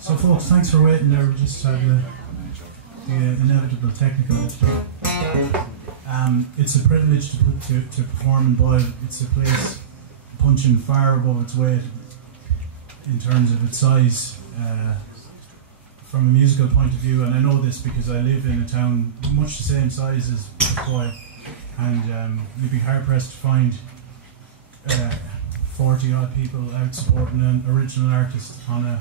So folks, thanks for waiting there. We just had the inevitable technical issue. It's a privilege to perform in Boyle. It's a place punching far above its weight in terms of its size from a musical point of view, and I know this because I live in a town much the same size as Boyle, and you'd be hard pressed to find 40 odd people out supporting an original artist on a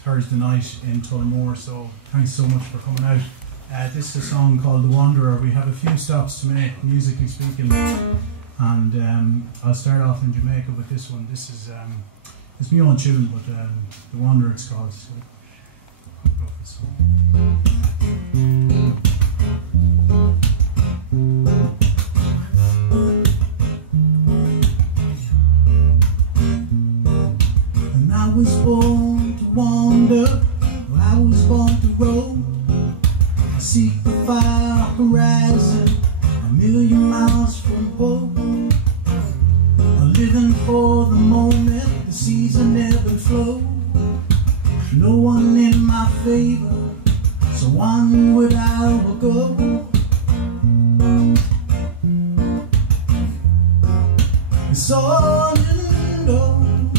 Thursday night in Tullamore. So thanks so much for coming out. This is a song called The Wanderer. We have a few stops to make, musically speaking, and I'll start off in Jamaica with this one. This is it's my own tune, but The Wanderer it's called. So I'll go for this one. And I was born to wander, I was born to roam. I seek the far horizon, a million miles from home. Living for the moment, the season ebb and flow. No one in my favor, so onward I will go. It's all in know,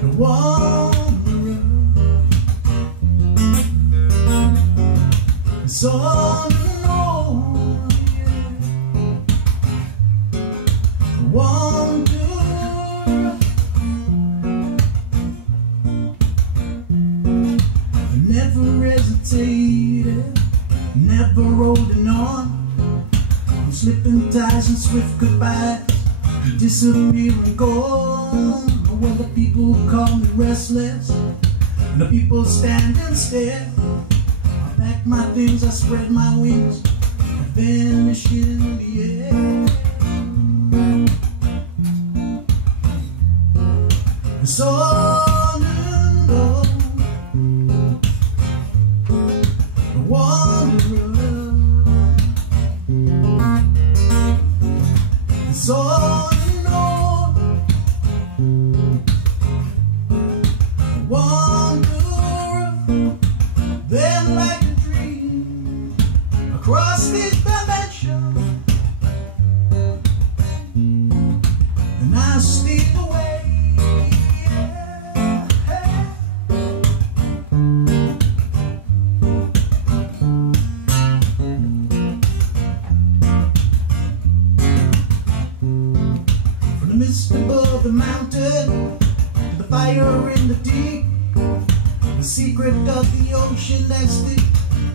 the wanderer. It's all in know, the wanderer. I never hesitated, never holding on. I'm slipping ties and swift goodbyes, disappearing gone. Well, the people call me restless, and the people stand and stare. I pack my things, I spread my wings, I vanish in the air. It's all in all, the wanderer. It's all in all, the wanderer. Then like a dream across this dimension, and I steal away. Above the mountain, to the fire in the deep, the secret of the ocean that's the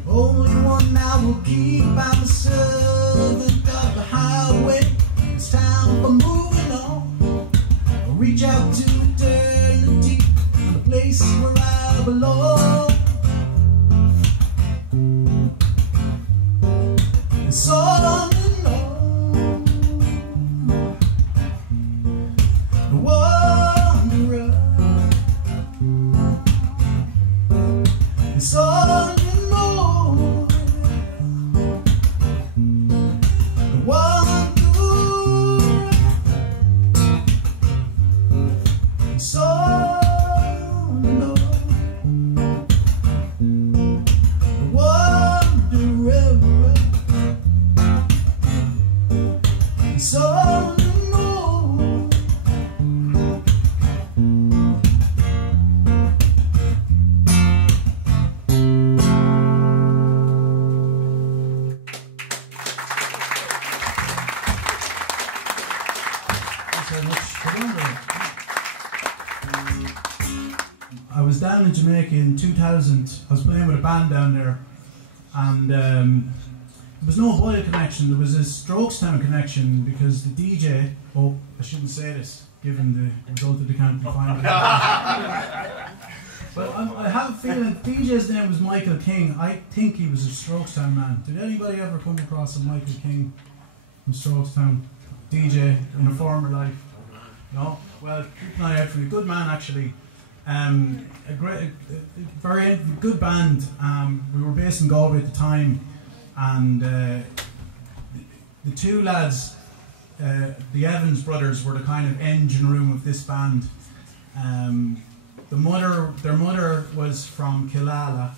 only one I will keep. I'm a servant of the highway, it's time for moving on. I'll reach out to eternity, the place where I belong. It's all in all, the wanderer. It's all in all, the wanderer. It's all in all, the wanderer. It's all in all. Thanks very much for wondering. I was down in Jamaica in 2000. I was playing with a band down there, and there was no Boyle connection, there was a Strokestown connection, because the DJ, oh, I shouldn't say this, given the result of the county final. But I have a feeling the DJ's name was Michael King. I think he was a Strokestown man. Did anybody ever come across a Michael King from Strokestown? DJ in a former life? No? Well, keep an eye out for you. Good man, actually. A very good band. We were based in Galway at the time, and the two lads, the Evans brothers, were the kind of engine room of this band. Their mother was from Killala,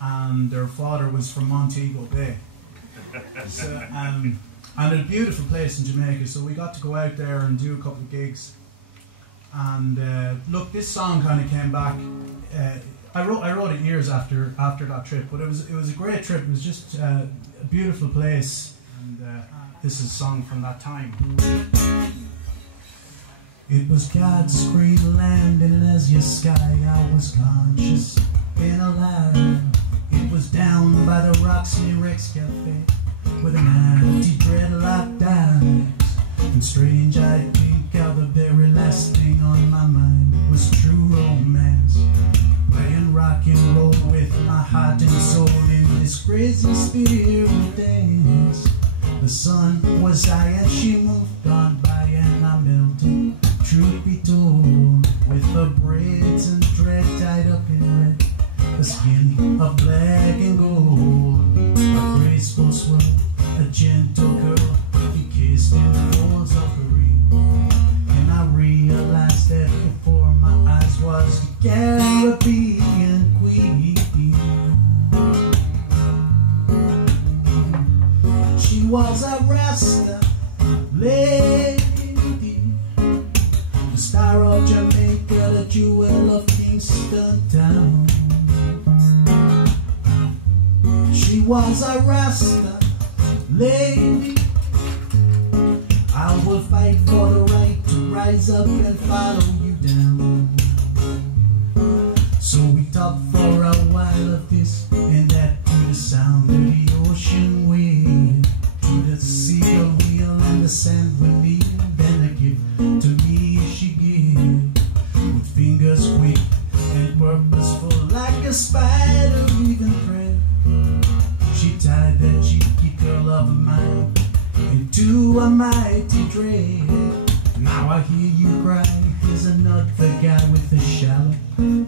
and their father was from Montego Bay. So, and a beautiful place in Jamaica, so we got to go out there and do a couple of gigs. And look, this song kind of came back. I wrote it years after that trip, but it was a great trip. It was just a beautiful place, and this is a song from that time. It was God's great land in an azure sky. I was conscious, been alive. It was down by the rocks near Rex Cafe, with an empty dreadlock eyes. And strange, I think how the very last thing on my mind was true romance. Playing rock and roll with my heart and soul in this crazy spirit dance. The sun was high and she moved on by, and I melted, truth be told, with her braids and dread tied up in red, the skin of black and gold. A graceful swirl, a gentle curl, he kissed in the folds of her ring, and I realized that before my eyes was the Caribbean queen. She was a Rasta lady, the star of Jamaica, the jewel of Kingston town. She was a Rasta lady. I will fight for the right to rise up and follow you down. So we talked for a while of this and that, to the sound of the ocean wave, to the seagull wheel and the sand we leave. Then a gift to me she gave, with fingers quick and purposeful, like a spider weaving thread. She tied that cheeky girl of mine into a mighty dread. Now I hear you cry, here's another guy with a shallow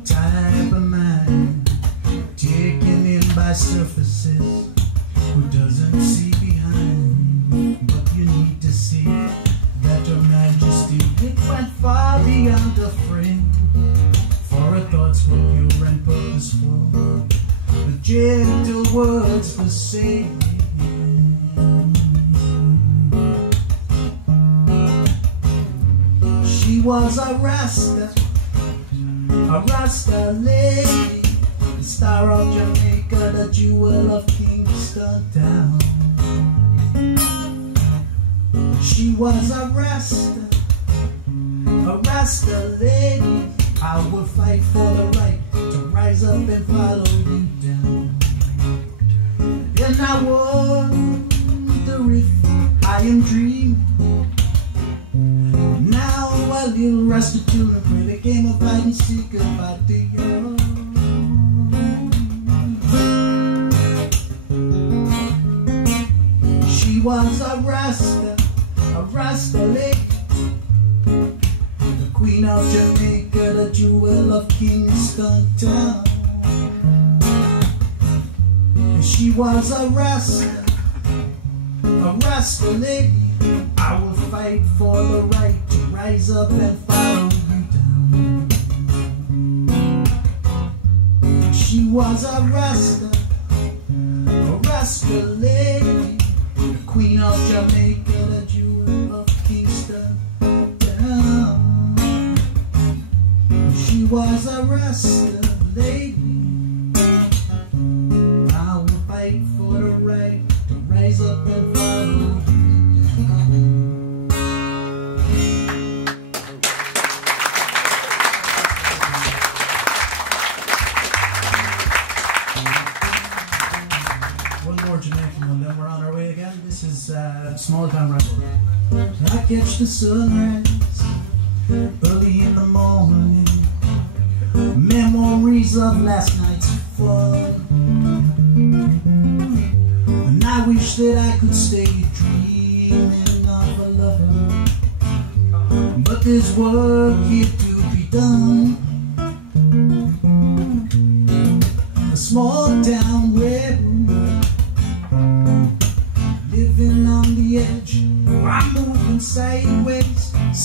type of mind, taken in by surfaces, who doesn't see behind. But you need to see that Her Majesty, it went far beyond a friend, for her thoughts were pure and purposeful, the gentle words the same. She was a Rasta lady, the star of Jamaica, the jewel of Kingston town. She was a Rasta lady. I will fight for the right to rise up and follow you down. And I wonder if I am dreaming. Now a little Rasta children play the game of hide and seek about the young. She was a Rasta lady, the queen of Jamaica, the jewel of Kingston town. She was a Rasta lady. I will fight for the right to rise up and follow you down. She was a Rasta lady, the queen of Jamaica, the jewel of Kingston town. She was a Rasta lady. I will fight for the right to rise up and follow you. Jamaican one, then we're on our way again. This is Small Town Rebel. I catch the sunrise early in the morning, memories of last night's fun, and I wish that I could stay dreaming of a lover, but there's work here to be done. A small town rebel,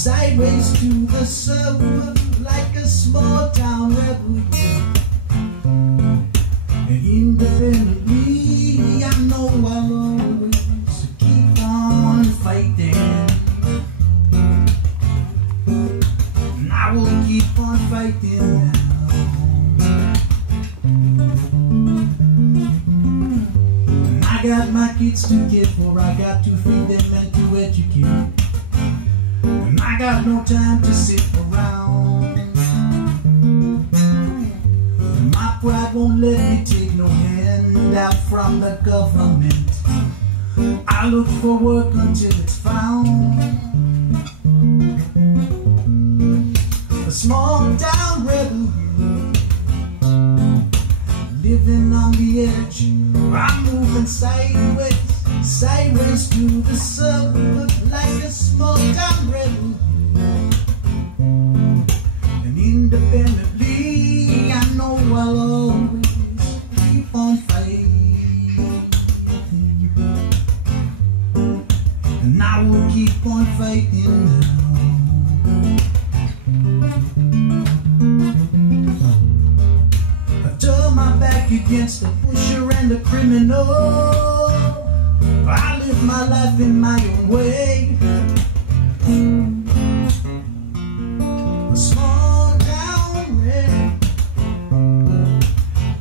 sideways to the suburb like a small town rebel. And independently, I know I'll always keep on fighting. And I will keep on fighting now. And I got my kids to care for, I got to feed them and to educate. And I got no time to sit around. And my pride won't let me take no handout from the government. I look for work until it's found. A small town rebel, living on the edge. I'm moving sideways, sideways to the suburb like a small town rebel. And independently, I know I'll always keep on fighting. And I will keep on fighting now. I turn my back against the pusher and the criminal. I live my life in my own way. A small town red,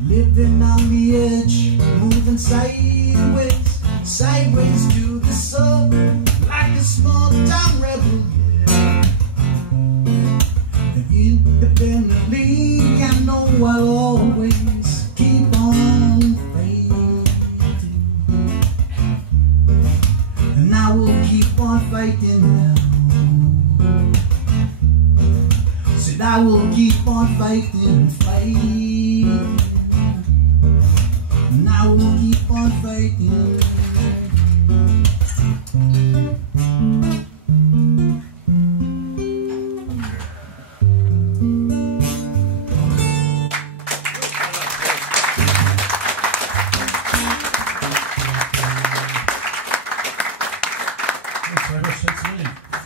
living on the edge, moving sideways, sideways to the suburb like a small town rebel. Yeah. And independently, I know I'll always keep on fighting. And I will keep on fighting now. Said I will keep on fighting, fighting. And I will keep on fighting.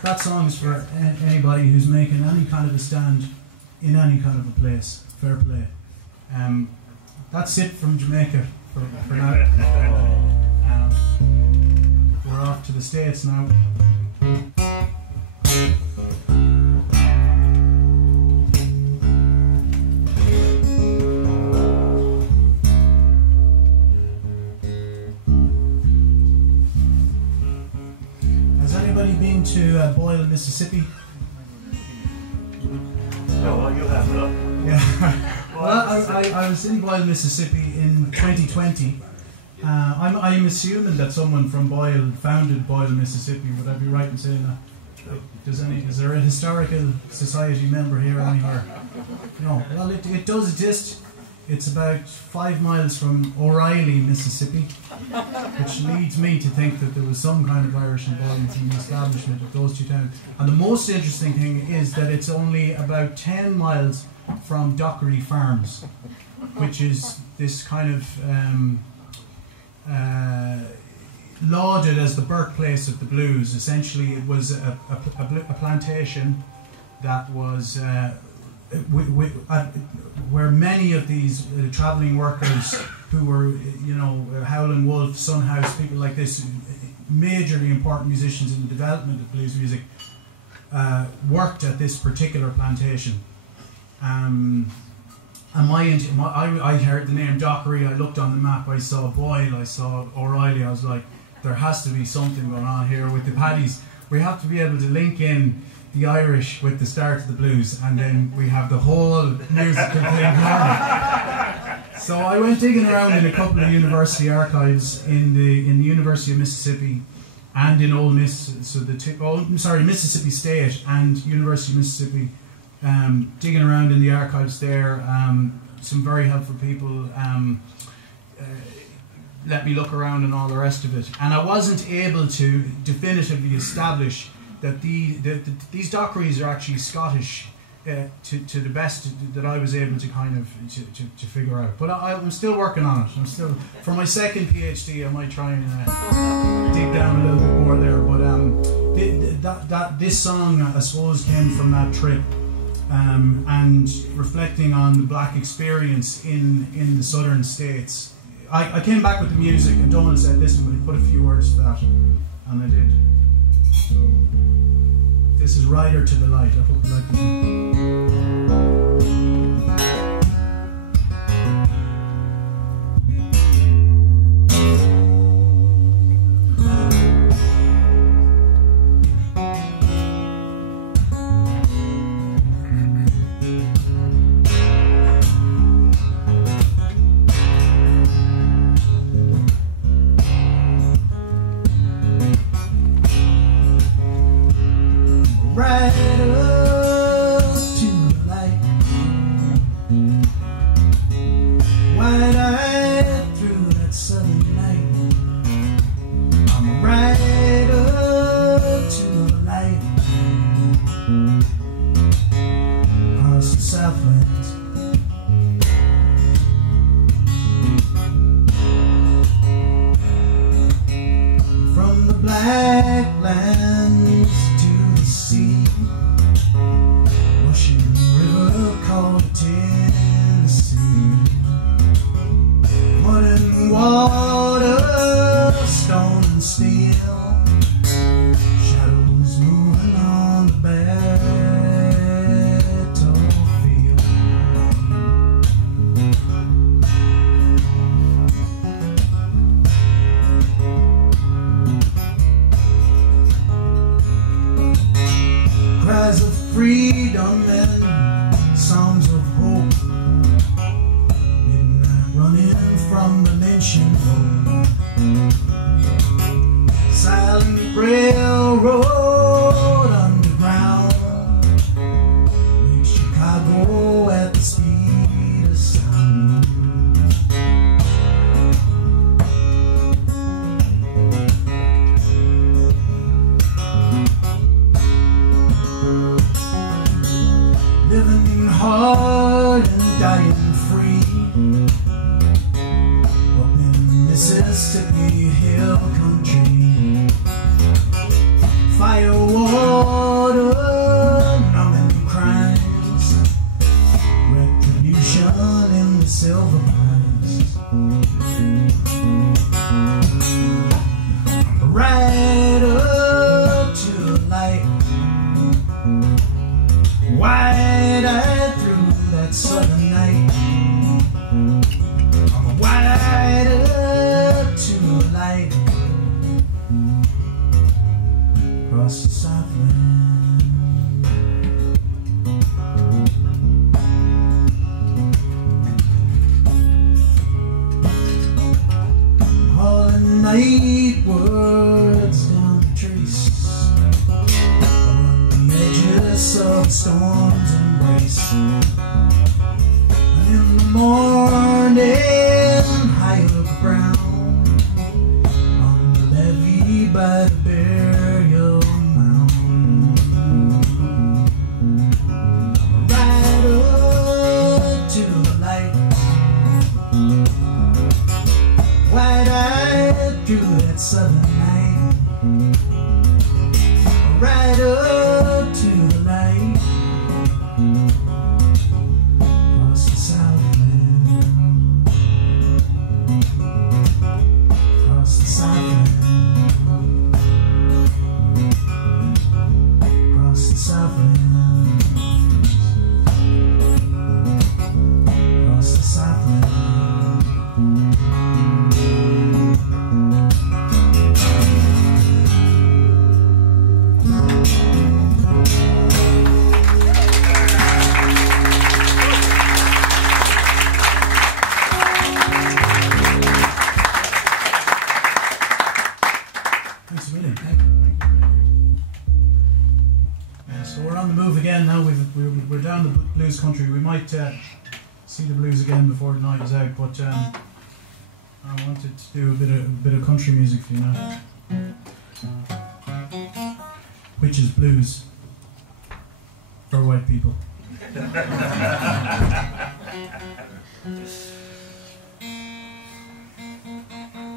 That song is for anybody who's making any kind of a stand in any kind of a place. Fair play. That's it from Jamaica for now. We're off to the States now. Been to Boyle, Mississippi? No, well, you'll have to. Yeah. Well, I was in Boyle, Mississippi in 2020. I'm assuming that someone from Boyle founded Boyle, Mississippi. Would I be right in saying that? Is there a historical society member here anywhere? No. Well, it does exist. It's about 5 miles from O'Reilly, Mississippi, which leads me to think that there was some kind of Irish involvement in the establishment of those two towns. And the most interesting thing is that it's only about 10 miles from Dockery Farms, which is this kind of lauded as the birthplace of the blues. Essentially, it was a plantation that was where many of these travelling workers who were, Howlin' Wolf, Son House, people like this, majorly important musicians in the development of blues music, worked at this particular plantation. And I heard the name Dockery, I looked on the map, I saw Boyle, I saw O'Reilly, I was like, there has to be something going on here with the paddies. We have to be able to link in the Irish with the start of the blues, and then we have the whole musical thing going. So I went digging around in a couple of university archives in the University of Mississippi and in Mississippi State and University of Mississippi, digging around in the archives there. Some very helpful people let me look around and all the rest of it, and I wasn't able to definitively establish that these Dockerys are actually Scottish to the best that I was able to kind of to figure out. But I'm still working on it. I'm still, for my second PhD, I might try and dig down a little bit more there. But this song, I suppose, came from that trip, and reflecting on the black experience in the southern states. I came back with the music, and Donald said, "Listen, will you put a few words to that?" And I did. So this is "Rider to the Light." I hope you like this one. Country. We might see the blues again before the night is out, but I wanted to do a bit of country music for you now, which is blues for white people.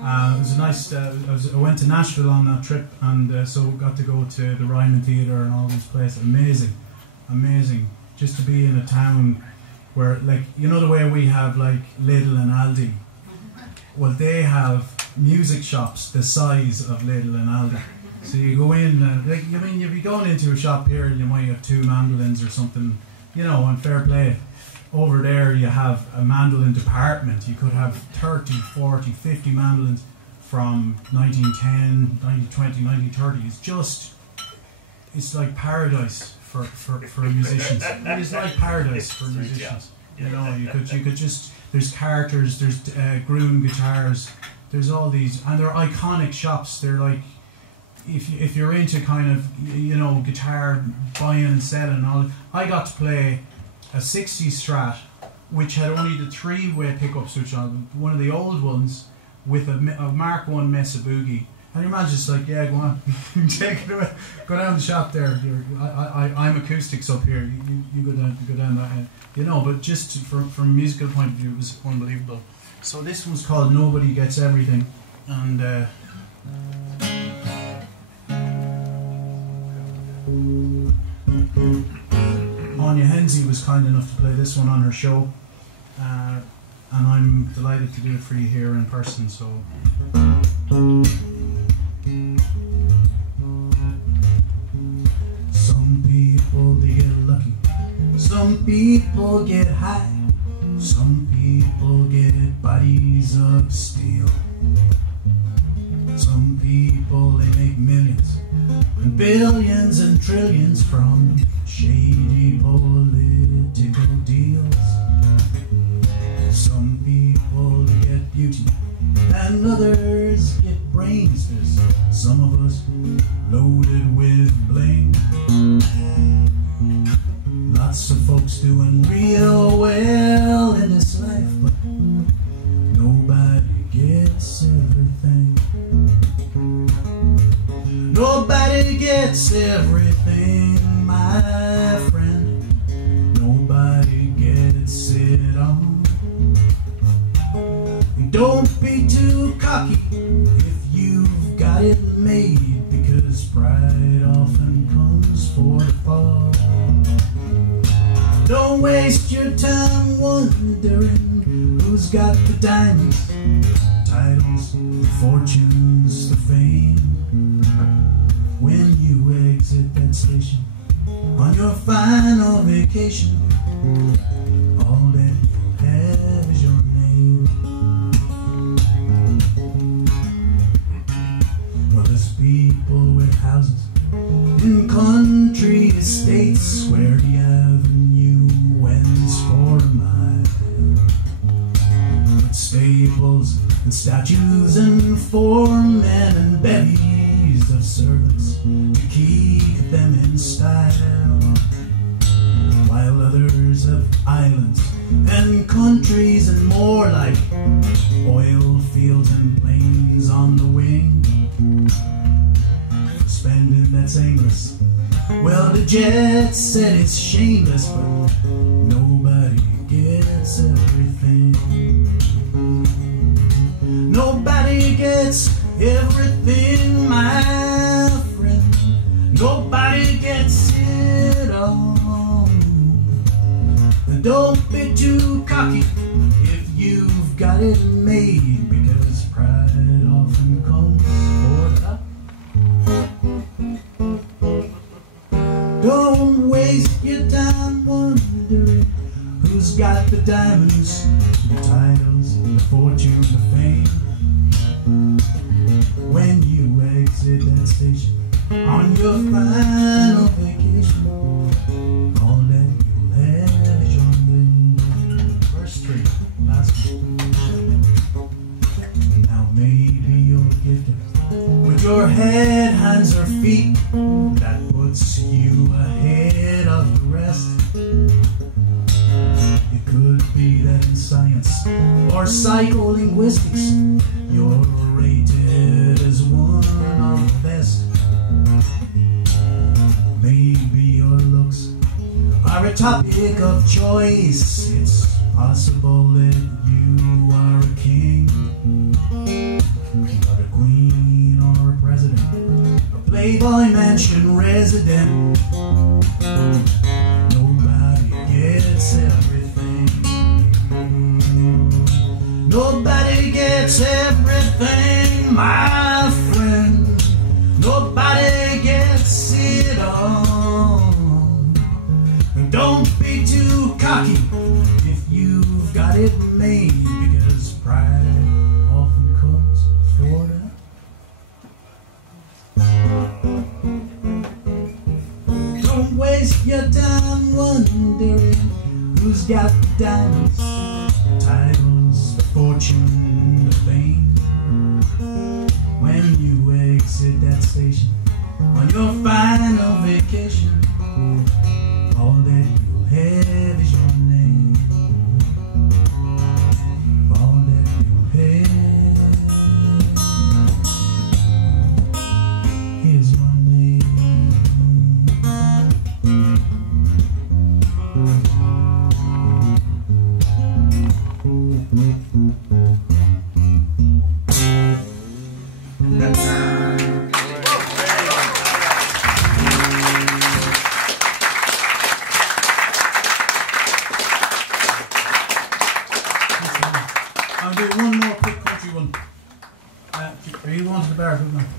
It was a nice. I went to Nashville on that trip, and so got to go to the Ryman Theatre and all these places. Amazing, amazing. Just to be in a town where, like, you know the way we have like Lidl and Aldi. Well, they have music shops the size of Lidl and Aldi. So you go in, like, I mean, if you're going into a shop here, you might have 2 mandolins or something, you know, on fair play. Over there, you have a mandolin department. You could have 30, 40, 50 mandolins from 1910, 1920, 1930. It's just, it's like paradise for musicians. It is like paradise for musicians. You know, you could just, there's characters, there's Groom guitars, there's all these, and they're iconic shops. They're like, if you're into kind of, you know, guitar buying and selling and all, I got to play a 60s Strat, which had only the 3-way pickup switch on, one of the old ones, with a Mark 1 Mesa Boogie. And your man's just like, yeah, go on, take it away, go down the shop there. I'm Acoustics up here. You go down that end. You know, but just from a musical point of view, it was unbelievable. So this one's called Nobody Gets Everything, and Anya Hensley was kind enough to play this one on her show, and I'm delighted to do it for you here in person. So. Some people, they get lucky, some people get high, some people get bodies of steel, some people, they make millions and billions and trillions from shady political deals. Some people get beauty and others get brains. There's some of us loaded with bling. Lots of folks doing real well in this life, but nobody gets everything. Nobody gets everything, my friend. Nobody gets it on. Don't be too cocky if you've got it made, because pride often comes for the fall. Don't waste your time wondering who's got the diamonds, titles, the fortunes, the fame. When you exit that station on your final vacation, all that you'll have is your name. Well, there's people with houses in country estates where the avenue ends for a mile, with stables and statues and foremen and bevies of servants to keep them in style, while others have islands and countries and more, like oil fields and planes on the wing. For spending that's aimless, well, the jet set it's shameless, but nobody gets everything. Nobody gets everything, my friend. Nobody gets it all. And don't be too cocky if you've got it made, because pride often comes for that. Don't waste your time wondering who's got the diamonds, the titles, the fortune, the fame. When you exit that station on your final vacation, all that you'll have is your name. Verse 3, last one. Now maybe you're gifted with your head, hands or feet, that puts you ahead of the rest. It could be that in science or psycholinguistics you're rated as one of the best. Maybe your looks are a topic of choice. It's possible that you are a king. Playboy Mansion resident. Nobody gets everything. Nobody gets everything, my friend. Nobody gets it all. Don't be too cocky if you've got it made, because pride often comes before that. Don't waste your time wondering who's got the diamonds, the titles, the fortune, the fame. When you exit that station on your final vacation, all that you'll have is your name. All that you'll have is your name. I'll do one more quick country one. Are you going to the bar? Good night.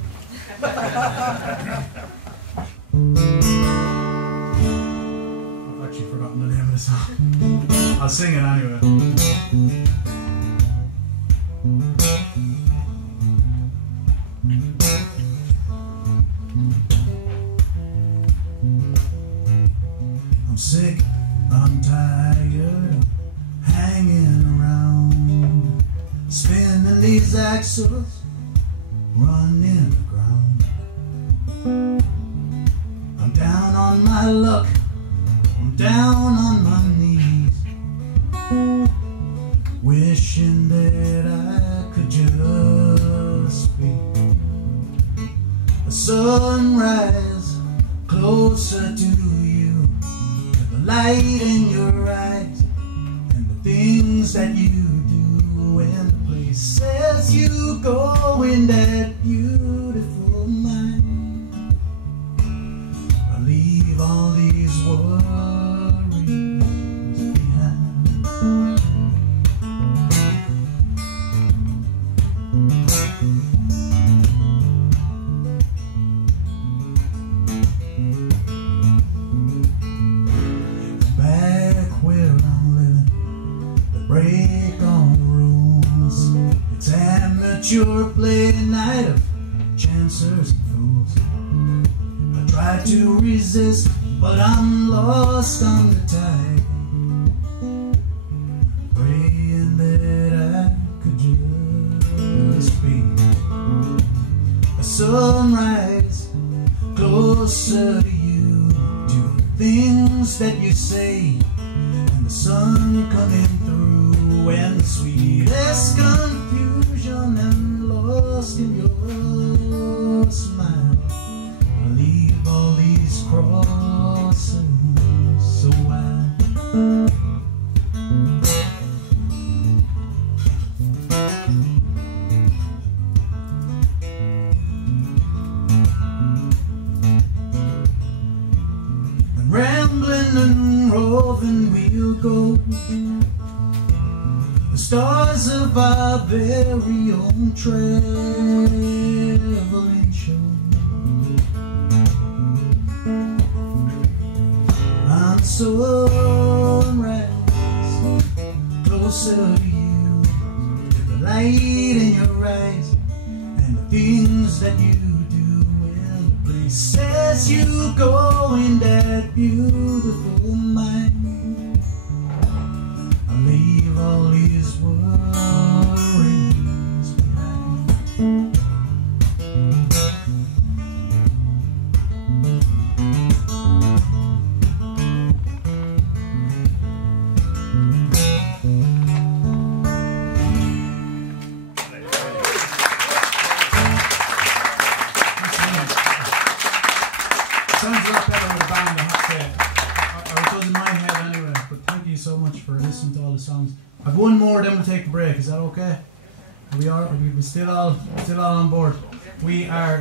I've actually forgotten the name of the song. I'll sing it anyway. I'm sick, I'm tired of hanging around, spinning these axles, running the ground. I'm down on my luck, I'm down on my knees, wishing that I could just be a sunrise closer to you, with the light in your eyes and the things that you do and the places you go in that beautiful mind. I leave all these worries behind. Back where I'm living, the break on rules. It's amateur play night of chancers and fools. I try to resist, but I'm lost on the tide, praying that I could just be a sunrise closer to you, to the things that you say, and the sun coming through, and the sweetest confusion and lost in your smile. I leave all these crosses so wide. And rambling and roving we'll go, the stars of our very own traveling show. I'm sunrise closer to you, to the light in your eyes and the things that you do and the places you go in that beautiful mind. I leave all these worries behind. Sounds a lot better with a band, I have to say. Or it does in my head anyway, but thank you so much for listening to all the songs. I've one more, then we'll take a break. Is that okay? Are we still all on board? We are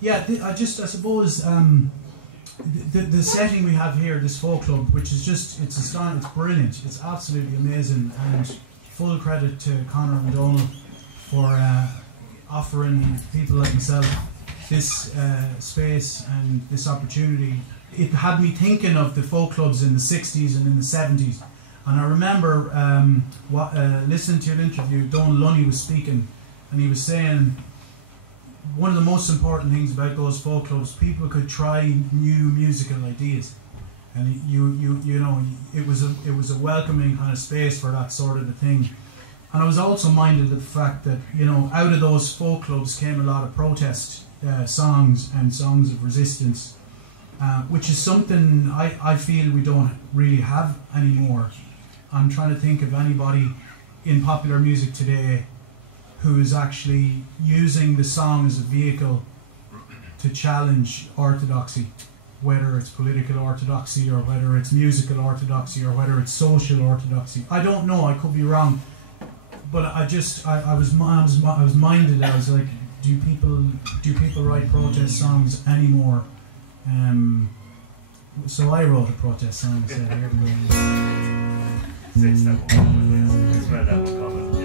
Yeah, I suppose the setting we have here, this folk club, which is just, it's astonishing, it's brilliant, it's absolutely amazing, and full credit to Conor and Donald for offering people like myself this space and this opportunity. It had me thinking of the folk clubs in the 60s and in the 70s, and I remember listening to an interview. Donald Lunny was speaking, and he was saying one of the most important things about those folk clubs, people could try new musical ideas, and you know, it was a welcoming kind of space for that sort of a thing. And I was also minded of the fact that, you know, out of those folk clubs came a lot of protest songs and songs of resistance, which is something I feel we don't really have anymore. I'm trying to think of anybody in popular music today who is actually using the song as a vehicle to challenge orthodoxy, whether it's political orthodoxy or whether it's musical orthodoxy or whether it's social orthodoxy. I don't know, I could be wrong, but I was minded. I was like, do people write protest songs anymore? So I wrote a protest song and said, here we go. It's that one comment, yes. It's where that one comment, yeah.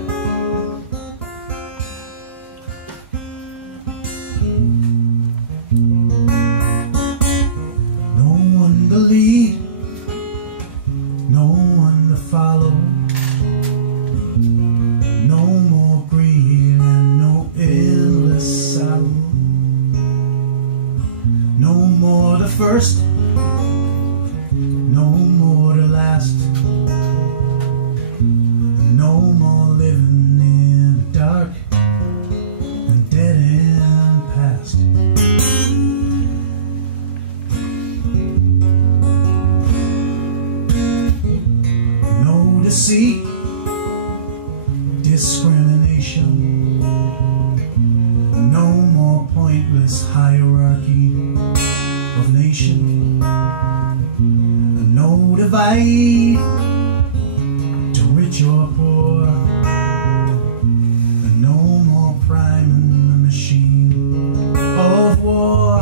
No one to lead, no one to follow, no more greed and no endless sorrow, no more the first, no more the last, no more living in the dark and dead end past. No deceit, discrimination, no more pointless hierarchy of nation, no divide to rich or poor, and no more priming the machine of war.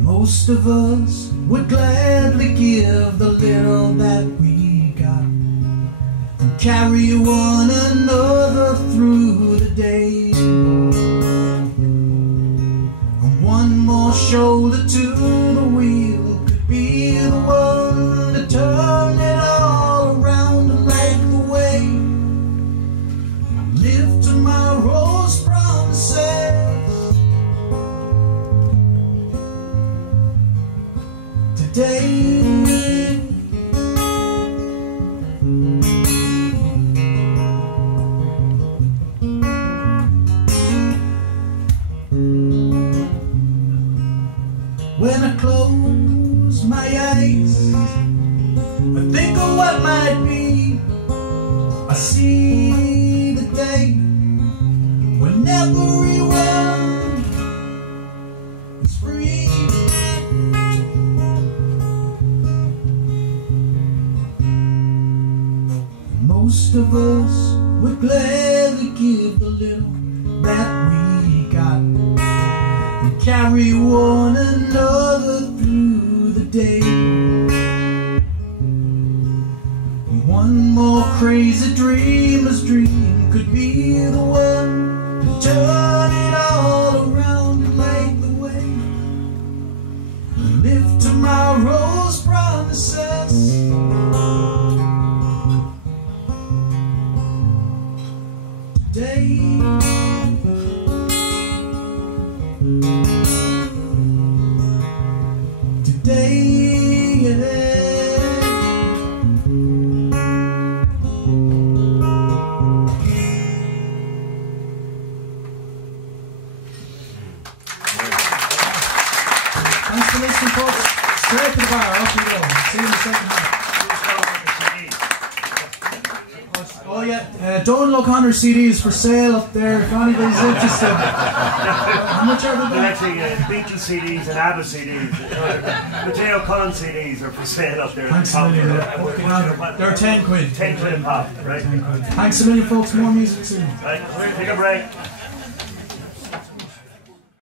Most of us would gladly give the little that we got and carry one another through the day. And one more shoulder to the wheel could be the one to turn it all around and light the way. Live tomorrow's promises today. When I close my eyes, I think of what might be. I see the day when everyone is free. Most of us would gladly give the little that we got and carry one another through the day. And one more crazy dreamer's dream could be the one to turn it all around and light the way. And live tomorrow's promises today. Today, yeah. Thanks for listening, folks. Straight to the bar, off you go. See you in the second half. yeah, Donal O'Connor CDs for sale up there if anybody's interested. How much are they? They're actually Beatles CDs and ABBA CDs. Matteo Cullen CDs are for sale up there. Thanks a million. They're 10 quid. 10 quid a pop, right? Thanks a million, folks. More music soon. Right, take a break.